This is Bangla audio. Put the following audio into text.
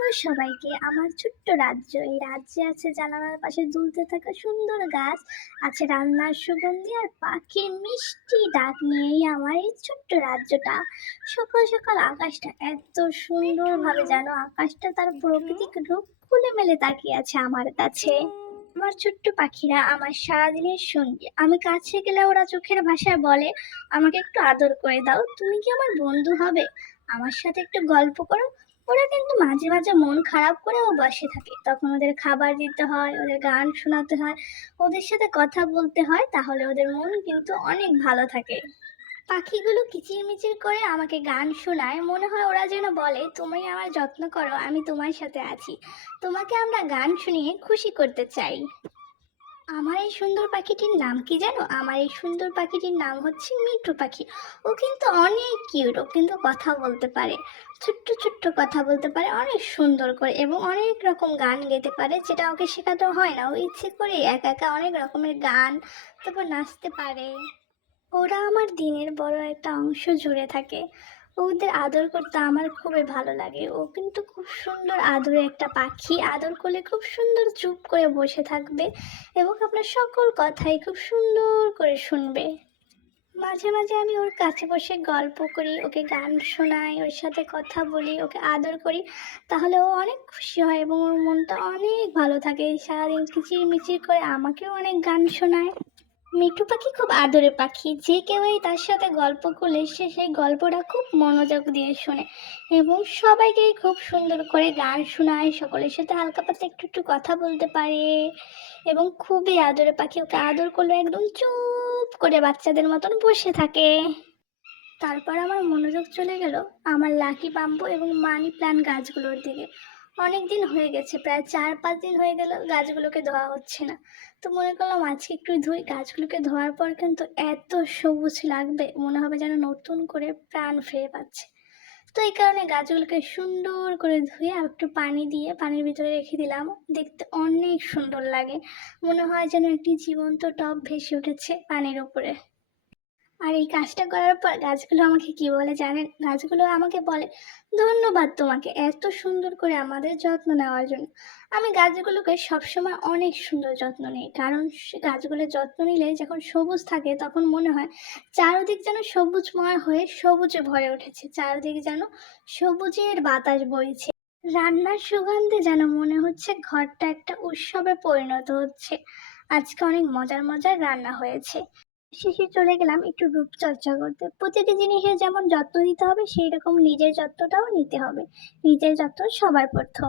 জানাবো সবাইকে আমার ছোট্ট রাজ্য। এই রাজ্যে আছে জানালার পাশে দুলতে থাকা সুন্দর গাছ, আছে রান্নার সুগন্ধি আর পাখির মিষ্টি ডাক নিয়েই আমার এই ছোট্ট রাজ্যটা। সকাল সকাল আকাশটা এত সুন্দরভাবে যেন আকাশটা তার প্রাকৃতিক রূপ খুলে মেলে তাকিয়ে আছে আমার কাছে। আমার ছোট্ট পাখিরা আমার সারাদিনের সঙ্গী। আমি কাছে গেলে ওরা চোখের ভাষায় বলে, আমাকে একটু আদর করে দাও, তুমি কি আমার বন্ধু হবে, আমার সাথে একটু গল্প করো। ওরা কিন্তু মাঝে মাঝে মন খারাপ করেও বসে থাকে, তখন ওদের খাবার দিতে হয়, ওদের গান শোনাতে হয়, ওদের সাথে কথা বলতে হয়, তাহলে ওদের মন কিন্তু অনেক ভালো থাকে। পাখিগুলো কিচিরমিচির করে আমাকে গান শোনায়, মনে হয় ওরা যেন বলে, তুমি আমার যত্ন করো, আমি তোমার সাথে আছি, তোমাকে আমরা গান শুনিয়ে খুশি করতে চাই। আমার এই সুন্দর পাখিটির নাম কি জানো? আমার এই সুন্দর পাখিটির নাম হচ্ছে মিঠু পাখি। ও কিন্তু অনেক কিউট, ও কিন্তু কথা বলতে পারে, ছোট্ট ছোট্ট কথা বলতে পারে অনেক সুন্দর করে, এবং অনেক রকম গান গেতে পারে, যেটা ওকে শেখাতে হয় না, ও ইচ্ছে করে একা একা অনেক রকমের গান, তারপর নাচতে পারে। ওরা আমার দিনের বড় একটা অংশ জুড়ে থাকে। ওদের আদর করতে আমার খুবই ভালো লাগে। ও কিন্তু খুব সুন্দর আদরে একটা পাখি, আদর করলে খুব সুন্দর চুপ করে বসে থাকবে এবং আপনার সকল কথাই খুব সুন্দর করে শুনবে। মাঝে মাঝে আমি ওর কাছে বসে গল্প করি, ওকে গান শোনাই, ওর সাথে কথা বলি, ওকে আদর করি, তাহলে ও অনেক খুশি হয় এবং ওর মনটা অনেক ভালো থাকে। সারাদিন কিচিরমিচির করে আমাকেও অনেক গান শোনায়। মিঠু পাখি খুব আদরের পাখি, যে কেউই তার সাথে গল্প করলে সে সেই গল্পটা খুব মনোযোগ দিয়ে শোনে এবং সবাইকেই খুব সুন্দর করে গান শোনায়, সকলের সাথে হালকা পাতলা একটু একটু কথা বলতে পারে এবং খুবই আদরের পাখি। ওকে আদর করলে একদম চুপ করে বাচ্চাদের মতন বসে থাকে। তারপর আমার মনোযোগ চলে গেল আমার লাকি বাম্বু এবং মানি প্ল্যান্ট গাছগুলোর দিকে। অনেক দিন হয়ে গেছে, প্রায় 4-5 দিন হয়ে গেল গাছগুলোকে ধোয়া হচ্ছে না। তো মনে করলাম আজকে একটু ধুই। গাছগুলোকে ধোয়ার পর কিন্তু এত সবুজ লাগবে, মনে হবে যেন নতুন করে প্রাণ ফিরে পাচ্ছে। তো এই কারণে গাছগুলোকে সুন্দর করে ধুয়ে আর একটু পানি দিয়ে পানির ভিতরে রেখে দিলাম। দেখতে অনেক সুন্দর লাগে, মনে হয় যেন একটি জীবন্ত টব ভেসে উঠেছে পানির উপরে। আর এই কাজটা করার পর গাছগুলো আমাকে কি বলে জানেন? গাছগুলো আমাকে বলে, ধন্যবাদ তোমাকে এত সুন্দর করে আমাদের যত্ন নেওয়ার জন্য। আমি গাছগুলোকে সবসময় অনেক সুন্দর যত্ন নিই, কারণ গাছগুলোর যত্ন নিলে যখন সবুজ থাকে তখন মনে হয় চারদিক যেন সবুজময় হয়ে সবুজে ভরে উঠেছে, চারদিক যেন সবুজের বাতাস বইছে, রান্নার সুগন্ধে যেন মনে হচ্ছে ঘরটা একটা উৎসবে পরিণত হচ্ছে। আজকে অনেক মজার মজার রান্না হয়েছে। শেষে চলে গেলাম একটু রূপচর্চা করতে। প্রতিটি জিনিসের যেমন যত্ন নিতে হবে, সেই রকম নিজের যত্নটাও নিতে হবে। নিজের যত্ন সবার প্রথম।